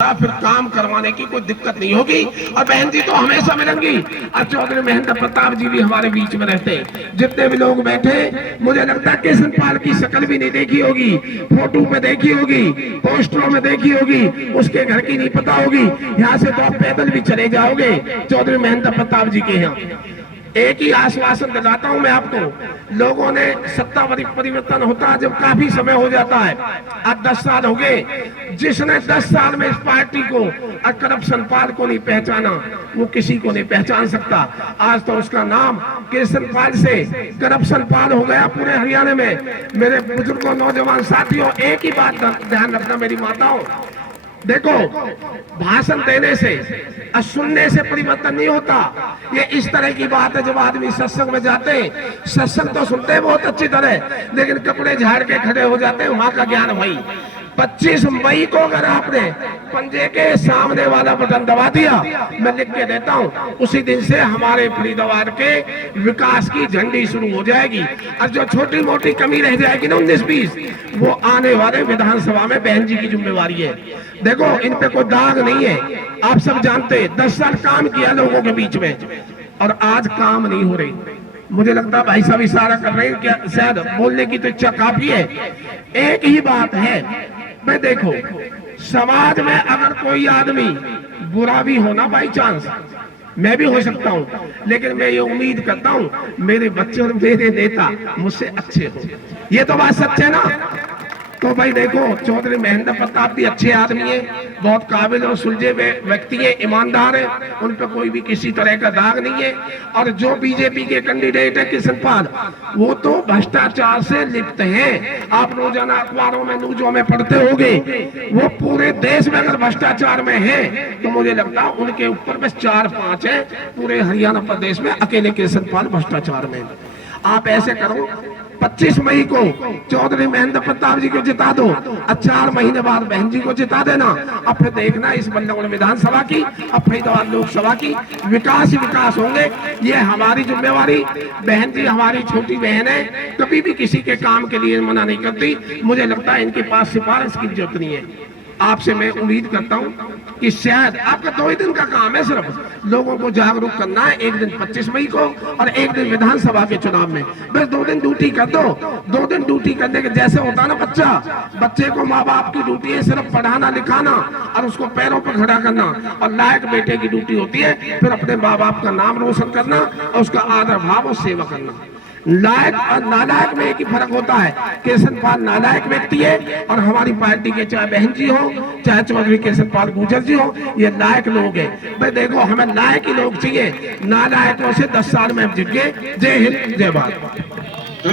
फिर काम करवाने की कोई दिक्कत नहीं होगी। और बहन जी तो हमेशा मिलेंगी। और चौधरी महेंद्र प्रताप जी भी हमारे बीच में रहते। जितने भी लोग बैठे, मुझे लगता है किशन पाल की शक्ल भी नहीं देखी होगी, फोटो में देखी होगी, पोस्टरों में देखी होगी, उसके घर की नहीं पता होगी। यहाँ से तो आप पैदल भी चले जाओगे चौधरी महेंद्र प्रताप जी के यहाँ। एक ही आश्वासन दिलाता हूं मैं आपको, लोगों ने सत्ता परिवर्तन होता है जब काफी समय हो जाता है। आज 10 साल हो गए। जिसने 10 साल में इस पार्टी को और करप्शन पाल को नहीं पहचाना, वो किसी को नहीं पहचान सकता। आज तो उसका नाम किशन पाल से करप्शन पाल हो गया पूरे हरियाणा में। मेरे बुजुर्गों, नौजवान साथियों, एक ही बात ध्यान रखना मेरी माताओं, देखो भाषण देने से और सुनने से परिवर्तन नहीं होता। ये इस तरह की बात है, जब आदमी सत्संग में जाते हैं, सत्संग तो सुनते हैं बहुत अच्छी तरह, लेकिन कपड़े झाड़ के खड़े हो जाते हैं, वहां का ज्ञान वही। 25 मई को अगर आपने पंजे के सामने वाला बटन दबा दिया, मैं लिख के देता हूं, उसी दिन से हमारे फरीदाबाद के विकास की झंडी शुरू हो जाएगी। और जो छोटी मोटी कमी रह जाएगी ना 19-20, वो आने वाले विधानसभा में बहन जी की जिम्मेवारी है। देखो इन पे कोई दाग नहीं है, आप सब जानते हैं। 10 साल काम किया लोगों के बीच में और आज काम नहीं हो रही। मुझे लगता है भाई साहब इशारा कर रहे हैं, क्या शायद बोलने की तो इच्छा काफी है। एक ही बात है, मैं देखो समाज में अगर कोई आदमी बुरा भी होना बाई चांस, मैं भी हो सकता हूं, लेकिन मैं ये उम्मीद करता हूं मेरे बच्चे और मेरे नेता मुझसे अच्छे हो। ये तो बात सच है ना। तो भाई देखो चौधरी महेंद्र प्रताप भी अच्छे आदमी है, बहुत काबिल और सुलझे व्यक्ति है, ईमानदार है, उन पर कोई भी किसी तरह का दाग नहीं है। और जो बीजेपी के कैंडिडेट है किशन पाल, वो तो भ्रष्टाचार से लिप्त हैं। आप रोजाना अखबारों में, न्यूजों में पढ़ते होंगे, वो पूरे देश में अगर भ्रष्टाचार में है तो मुझे लगता है उनके ऊपर बस 4-5 है। पूरे हरियाणा प्रदेश में अकेले किशन पाल भ्रष्टाचार में। आप ऐसे करो, 25 मई को चौधरी महेंद्र प्रताप जी को जिता दो और 4 महीने बाद बहन जी को जिता देना। अब फिर देखना इस बल्लभगढ़ विधानसभा की, अब फरीदाबाद लोकसभा की विकास ही विकास होंगे। ये हमारी जिम्मेवारी। बहन जी हमारी छोटी बहन है, कभी भी किसी के काम के लिए मना नहीं करती। मुझे लगता है इनके पास सिफारिश की जरूरत नहीं है। आपसे मैं उम्मीद करता हूं कि शायद आपका 2 ही दिन का काम है, सिर्फ लोगों को जागरूक करना है। एक दिन 25 मई को और एक दिन विधानसभा के चुनाव में, बस 2 दिन ड्यूटी कर दो। 2 दिन ड्यूटी करने के जैसे होता है ना, बच्चे को माँ बाप की ड्यूटी है सिर्फ पढ़ाना लिखाना और उसको पैरों पर खड़ा करना, और लायक बेटे की ड्यूटी होती है फिर अपने माँ बाप का नाम रोशन करना और उसका आदर भाव और सेवा करना। लायक और नालायक में एक ही फर्क होता है। किशन पाल नालायक व्यक्ति है और हमारी पार्टी के चाहे बहन जी हो, चाहे चौधरी किशन पाल गुर्जर जी हो, ये लायक लोग हैं। भाई देखो हमें लायक ही लोग चाहिए, नालायकों से 10 साल में हम जीत गए। जय हिंद, जय भारत।